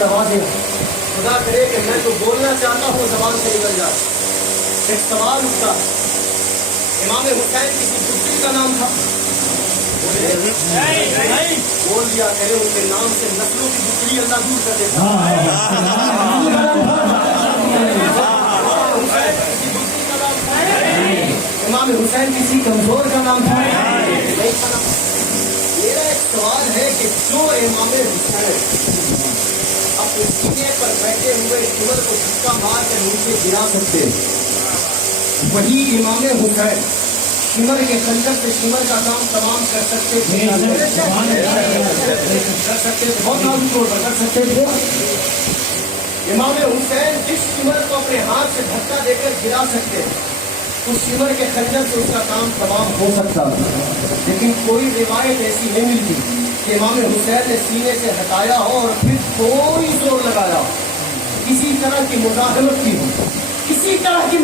نوازے. خدا کرے کہ میں جو بولنا چاہتا ہوں زبان سے نکل جائے. ایک سوال اٹھتا، امام حسین کسی پتری کا نام تھا؟ بول دیا کرے ان کے نام سے نسلوں کی پتری اللہ دور کر دیتا. امام حسین کسی کمزور کا نام تھا؟ نہیں تھا. میرا ایک سوال ہے کہ جو امام حسین اپنے سینے پر بیٹھے ہوئے شمر کو دھکا مار کر نیچے گرا سکتے، وہی امام حسین شمر کے خنجر سے شمر کا کام تمام کر سکتے تھے. بہت نازک طور پر کر سکتے تھے. امام حسین جس شمر کو اپنے ہاتھ سے دھکا دے کر گرا سکتے اس شمر کے خنجر سے اس کا کام تمام ہو سکتا تھا. لیکن کوئی روایت ایسی نہیں ملتی کہ امام حسین نے سینے سے ہٹایا ہو اور پھر کوئی زور لگایا، کسی طرح کی مزاحمت کی ہو. کسی طرح کی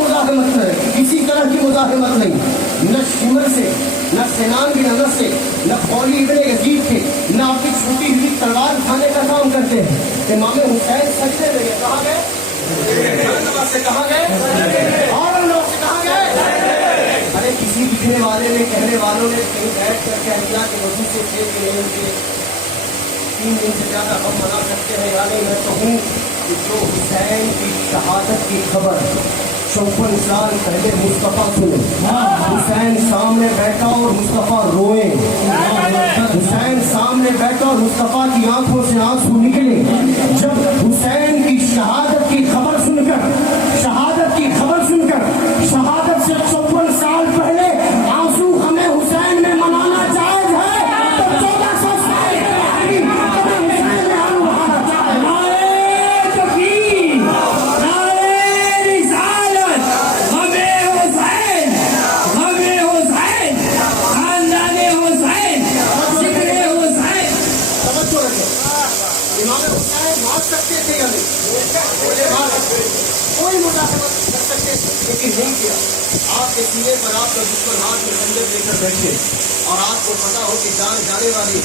مزاحمت نہیں. نہ شمر سے، نہ سنان بن انس سے، نہ قولی ابن یزید سے، نہ اپنی چھوٹی ہوئی تلوار کھانے کا کام کرتے ہیں. امام حسین سجدے میں گئے. کہاں گئے؟ سے کہاں گئے؟ اور لوگ سے کہاں گئے؟ ارے کسی لکھنے والے نے، کہنے والوں نے کہیں بیٹھ کر کہہ دیا کہ وضو سے تھے کہ نہیں ان کے 3 دن سے زیادہ ہم منا سکتے ہیں. یعنی میں کہوں کہ جو حسین کی شہادت کی خبر 54 سال پہلے مصطفیٰ سنے، حسین سامنے بیٹھا اور مصطفیٰ روئے. حسین سامنے بیٹھا اور مصطفیٰ کی آنکھوں سے آنسو نکلے. جب حسین کی شہادت کی خبر سن کر، شہادت سے 54 سال پہلے آنسو ہمیں حسین میں منانا جائز ہے، تو 1400 سال پہلے ہمیں حسین میں آنسو بہانا جائز ہے. سکتے تھے یا نہیں؟ کوئی مداخلت کر سکتے تھے لیکن نہیں کیا. آپ کے سینے پر آپ کا دشمن ہاتھ میں خنجر لے کر بیٹھے اور آپ کو پتا ہو کہ جان جانے والی،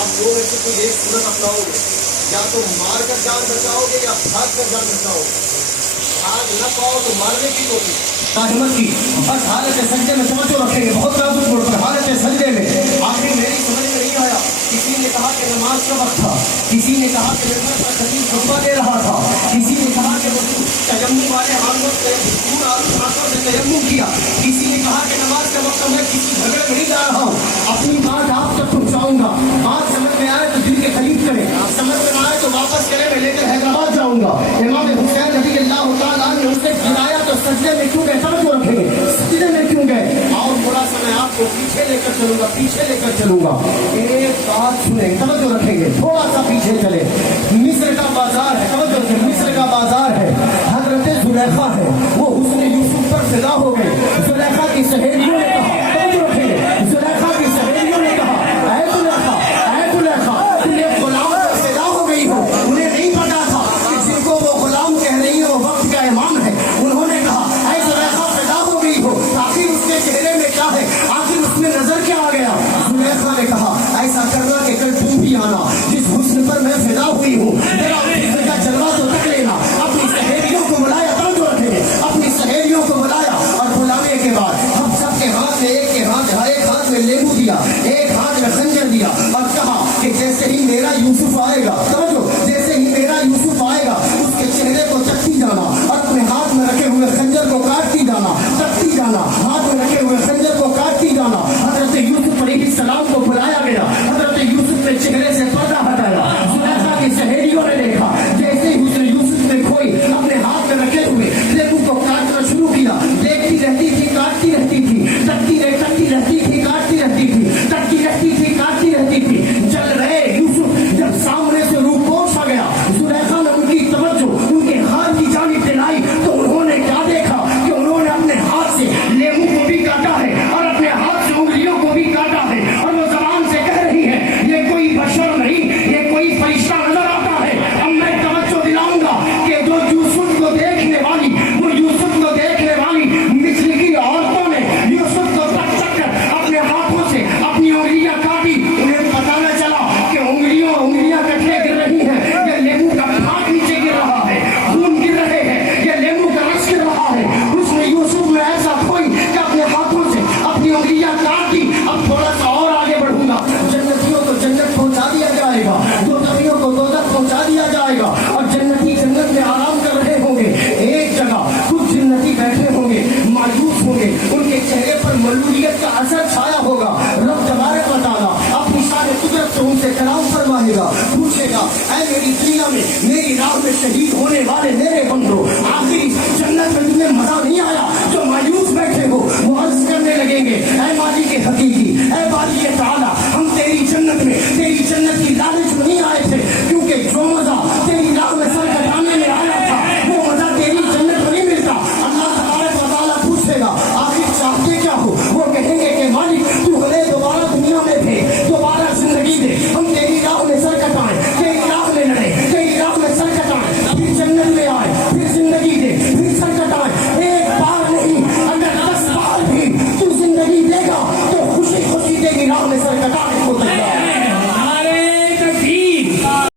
آپ دو میں سے کوئی ایک صورت اپناؤ گے، یا تو مار کر جان بچاؤ گے یا بھاگ کر جان بچاؤ گے. بھاگ نہ پاؤ تو مارنے کی کوشش ہمت کی. بس حالت سجدے میں توجہ رکھیں گے، بہت نازک طور پر حالت سجدے میں. آخر میری سمجھ میں نہیں آیا، کسی نے کہا کہ نماز کا وقت تھا، کسی نے کہا کہ ممبر پر خطیب خطبہ دے رہا تھا، کسی نے کہا کہ وہ تیمم والے ہاتھوں سے تیمم کیا، کسی نے کہا کہ نماز کا وقت میں کسی جھگڑے میں نہیں جا رہا ہوں، اپنی بات آپ تک پہنچاؤں گا. بات سمجھ میں آئے تو دل کے قریب کرے، سمجھ میں آئے تو واپس کرے، میں لے کر حیدرآباد جاؤں گا. امام حسین رضی اللہ تعالیٰ نے اسے گرایا تو سجدے میں کیوں گئے؟ توجہ رکھیں گے، سجدے میں کیوں گئے؟ اور تھوڑا سا میں آپ کو پیچھے لے کر چلوں گا. ایک بات سنیں، توجہ رکھیں گے، تھوڑا سا پیچھے چلے. مصر کا بازار ہے، توجہ رکھیں، مصر کا بازار ہے. حضرت زلیخا ہے، وہ حسن یوسف پر فدا ہو گئے. زلیخا کی سہیلیوں نے کہا، توجہ رکھیں گے، زلیخا کی سہیلیوں نے کہا، اے زلیخا تم ایک غلام پر فدا ہو گئی ہو. انہیں نہیں پتا تھا کہ جن کو وہ غلام کہہ رہی ہے وہ وقت کا امام ہے. انہوں نے کہا اے زلیخا فدا ہو گئی ہو. آخر اس کے چہرے میں کیا ہے؟ آخر اس میں نظر کیا آ گیا؟ زلیخا نے کہا ایسا کرنا کہ کل تم بھی آنا، جس حسن پر میں فدا ہوئی ہوں میرا حسن کا جلوہ تو تک لینا. اپنی سہیلیوں کو بلایا، توجہ رکھیں گے، اپنی سہیلیوں کو بلایا اور بلانے کے بعد ہم سب کے ہاتھ میں ایک ہاتھ میں لیمو دیا، ایک ہاتھ میں خنجر دیا اور کہا کہ جیسے ہی میرا یوسف آئے گا، توجہ، جیسے ہی میرا یوسف آئے گا اس کے چہرے کو چکتی جانا اور اپنے ہاتھ میں رکھے ہوئے خنجر کو کاٹتی جانا، چکتی جانا، ہاتھ میں رکھے ہوئے خنجر کو کاٹتی جانا. حضرت یوسف علیہ السلام کو بلایا گیا. حضرت یوسف نے چہرے سے پردہ ہٹایا. زلیخا کی سہیلیوں نے دیکھا جیسے ہی حسن یوسف نے کھوئی اپنے ہاتھ میں رکھے ہوئے لیمو کو کاٹنا شروع کیا. دیکھتی رہتی تھی، کاٹتی رہتی تھی، تکتی رہتی تھی، کاٹتی رہتی تھی، تکتی رہتی تھی، کاٹتی رہتی تھی. چل رہے یوسف جب سامنے سے روک اے میری دنیا میں میری راہ میں شہید ہونے والے میرے بندو، آخری جنت میں تمہیں مزہ نہیں آیا؟ جو مایوس بیٹھے ہو وہ عرض کرنے لگیں گے اے مالک حقیقی، اے باری تعالی